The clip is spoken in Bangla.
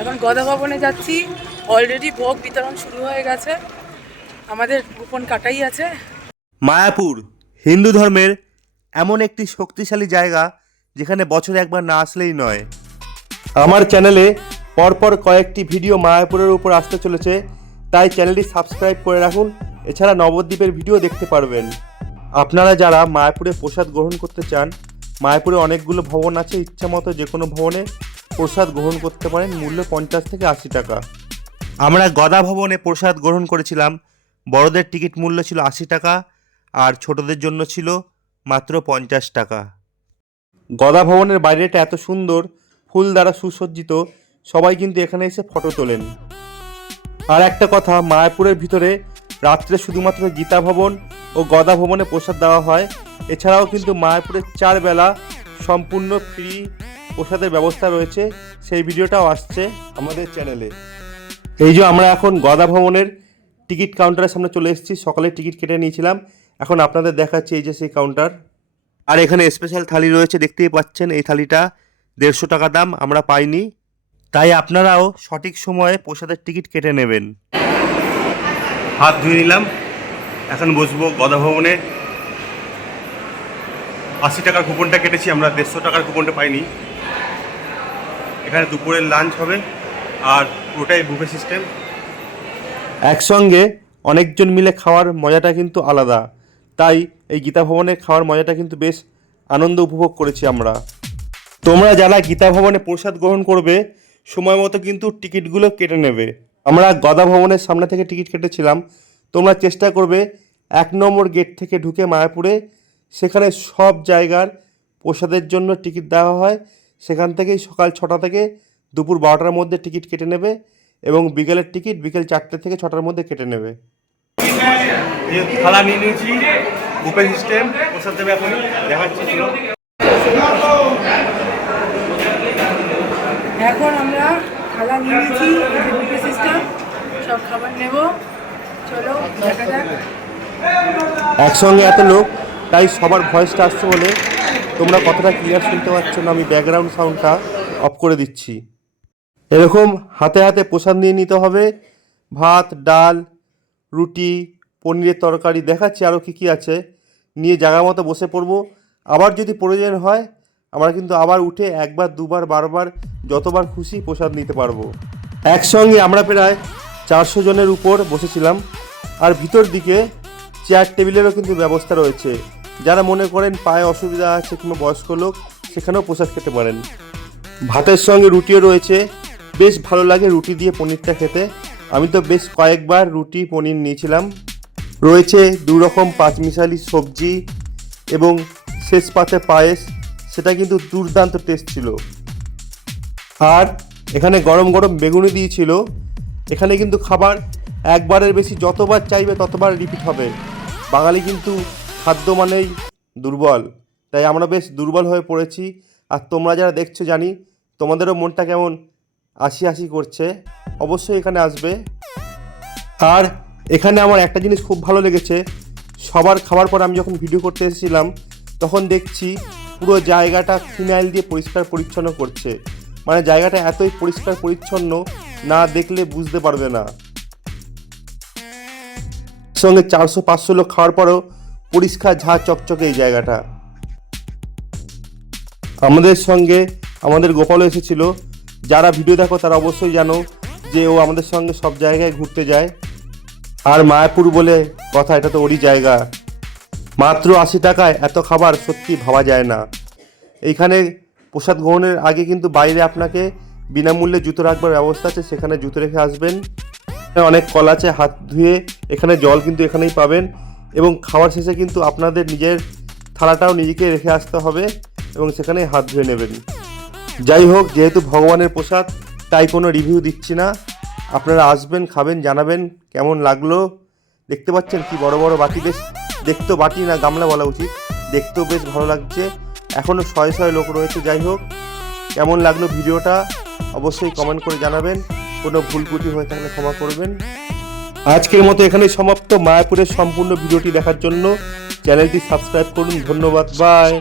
এখন গদা ভবনে যাচ্ছি। অলরেডি ভোগ বিতরণ শুরু হয়ে গেছে। আমাদের কুপন কাটাই আছে। মায়াপুর, হিন্দু ধর্মের এমন একটি শক্তিশালী জায়গা যেখানে বছরে একবার না আসলেই নয়। আমার চ্যানেলে পরপর কয়েকটি ভিডিও মায়াপুরের উপর আসতে চলেছে, তাই চ্যানেলটি সাবস্ক্রাইব করে রাখুন। এছাড়া নবদ্বীপের ভিডিও দেখতে পারবেন। আপনারা যারা মায়াপুরে প্রসাদ গ্রহণ করতে চান, মায়াপুরে অনেকগুলো ভবন আছে ইচ্ছা মতো যে কোনো ভবনে। প্রসাদ গ্রহণ করতে পারেন মূল্য পঞ্চাশ থেকে আশি টাকা। আমরা গদা ভবনে প্রসাদ গ্রহণ করেছিলাম। বড়দের টিকিট মূল্য ছিল আশি টাকা আর ছোটদের জন্য ছিল মাত্র পঞ্চাশ টাকা। গদা ভবনের বাইরেটা এত সুন্দর ফুল দ্বারা সুসজ্জিত সবাই কিন্তু এখানে এসে ফটো তোলেন। আর একটা কথা মায়াপুরের ভিতরে রাত্রে শুধুমাত্র গীতা ভবন ও গদা ভবনে প্রসাদ দেওয়া হয়। এছাড়াও কিন্তু মায়াপুরের চার বেলা সম্পূর্ণ ফ্রি প্রসাদের ব্যবস্থা রয়েছে, সেই ভিডিওটাও আসছে আমাদের চ্যানেলে। এই যে আমরা এখন গদা ভবনের টিকিট কাউন্টারের সামনে চলে এসেছি, সকালে টিকিট কেটে নিয়েছিলাম, এখন আপনাদের দেখাচ্ছি এই যে সেই কাউন্টার। আর এখানে স্পেশাল থালি রয়েছে, দেখতেই পাচ্ছেন এই থালিটা, দেড়শো টাকা দাম, আমরা পাইনি, তাই আপনারাও সঠিক সময়ে প্রসাদের টিকিট কেটে নেবেন। হাত ধুয়ে নিলাম, এখন বসবো গদা ভবনে। আশি টাকার কুপনটা কেটেছি, আমরা দেড়শো টাকার কুপনটা পাইনি। এখানে দুপুরের লাঞ্চ হবে, আর পুরোটাই বুফে সিস্টেম একসঙ্গে অনেকজন মিলে খাওয়ার মজাটা কিন্তু আলাদা। তাই এই গীতা ভবনের খাওয়ার মজাটা কিন্তু বেশ আনন্দ উপভোগ করেছি আমরা। তোমরা যারা গীতা ভবনে প্রসাদ গ্রহণ করবে, সময় মতো কিন্তু টিকিটগুলো কেটে নেবে। আমরা গদা ভবনের সামনে থেকে টিকিট কেটেছিলাম। তোমরা চেষ্টা করবে এক নম্বর গেট থেকে ঢুকে মায়াপুরে, সেখানে সব জায়গার প্রসাদের জন্য টিকিট দেওয়া হয়। সেখান থেকেই সকাল ছটা থেকে দুপুর বারোটার মধ্যে টিকিট কেটে নেবে এবং বিকেলের টিকিট বিকেল চারটে থেকে ছটার মধ্যে কেটে নেবে। থালা নিয়ে নিয়েছি বুফে সিস্টেম প্রসাদ দেবে এখন দেখাচ্ছি এখন আমরা থালা নিয়ে নিয়েছি বুফে সিস্টেম সব খাবার নেব। চলো দেখা যাক। একসঙ্গে এত লোক তাই সবার ভয়েসটা আসছে বলে তোমরা কতটা ক্লিয়ার শুনতে পাচ্ছ না, আমি ব্যাকগ্রাউন্ড সাউন্ডটা অফ করে দিচ্ছি। এরকম হাতে হাতে প্রসাদ নিয়ে নিতে হবে। ভাত, ডাল, রুটি, পনিরের তরকারি, দেখাচ্ছি আরও কী কী আছে। নিয়ে জায়গা মতো বসে পড়ব। আবার যদি প্রয়োজন হয়, আমরা কিন্তু আবার উঠে একবার, দুবার, বারবার, যতবার খুশি প্রসাদ নিতে পারব। একসঙ্গে আমরা প্রায় চারশো জনের উপর বসেছিলাম। আর ভিতর দিকে চেয়ার টেবিলেরও কিন্তু ব্যবস্থা রয়েছে। যারা মনে করেন পায়ে অসুবিধা আছে কিংবা বয়স্ক লোক, সেখানেও প্রসাদ খেতে পারেন। ভাতের সঙ্গে রুটিও রয়েছে। বেশ ভালো লাগে রুটি দিয়ে পনিরটা খেতে। আমি তো বেশ কয়েকবার রুটি, পনির নিয়েছিলাম। রয়েছে দু রকম পাঁচমিশালি সবজি এবং শেষ পাতে পায়েস। সেটা কিন্তু দুর্দান্ত টেস্ট ছিল। আর এখানে গরম গরম বেগুনি দিয়েছিল। এখানে কিন্তু খাবার একবারের বেশি যতবার চাইবে ততবার রিপিট হবে। বাঙালি কিন্তু খাদ্য মানেই দুর্বল। তাই আমরা বেশ দুর্বল হয়ে পড়েছি। আর তোমরা যারা দেখছ, জানি তোমাদেরও মনটা কেমন আশি আশি করছে। অবশ্যই এখানে আসবে। আর এখানে আমার একটা জিনিস খুব ভালো লেগেছে। সবার খাবার পর আমি যখন ভিডিও করতে এসেছিলাম, তখন দেখছি পুরো জায়গাটা ফিনাইল দিয়ে পরিষ্কার পরিচ্ছন্ন করছে। মানে জায়গাটা এতই পরিষ্কার পরিচ্ছন্ন, না দেখলে বুঝতে পারবে না। সঙ্গে চারশো পাঁচশো লোক খাওয়ার পরেও পরিষ্কার ঝা চকচকে এই জায়গাটা। আমাদের সঙ্গে, আমাদের গোপালও এসেছিল। যারা ভিডিও দেখো, তারা অবশ্যই জানো যে ও আমাদের সঙ্গে সব জায়গায় ঘুরতে যায়। আর মায়াপুর বলে কথা, এটা তো ওরই জায়গা। মাত্র আশি টাকায় এত খাবার সত্যি ভাবা যায় না। এইখানে প্রসাদ গ্রহণের আগে কিন্তু বাইরে আপনাকে বিনামূল্যে জুতো রাখবার ব্যবস্থা আছে, সেখানে জুতো রেখে আসবেন। অনেক কল আছে, হাত ধুয়ে এখানে জল কিন্তু এখানেই পাবেন। এবং খাওয়ার শেষে কিন্তু আপনাদের নিজের থালাটাও নিজেকে রেখে আসতে হবে এবং সেখানে হাত ধুয়ে নেবেন। যাই হোক, যেহেতু ভগবানের প্রসাদ, তাই কোনো রিভিউ দিচ্ছি না। আপনারা আসবেন, খাবেন, জানাবেন কেমন লাগল। দেখতে পাচ্ছেন কি বড় বড় বাটি, বেশ দেখতেও বাটি না, গামলা বলা উচিত। দেখতেও বেশ ভালো লাগছে। এখনও শয়ে শয়ে লোক রয়েছে, যাই হোক। কেমন লাগল ভিডিওটা? অবশ্যই কমেন্ট করে জানাবেন। কোনো ভুল ত্রুটি হয়ে থাকলে ক্ষমা করবেন। আজকের মতো এখানে সমাপ্ত। মায়াপুরের সম্পূর্ণ ভিডিওটি দেখার জন্য চ্যানেলটি সাবস্ক্রাইব করুন। ধন্যবাদ। বাই।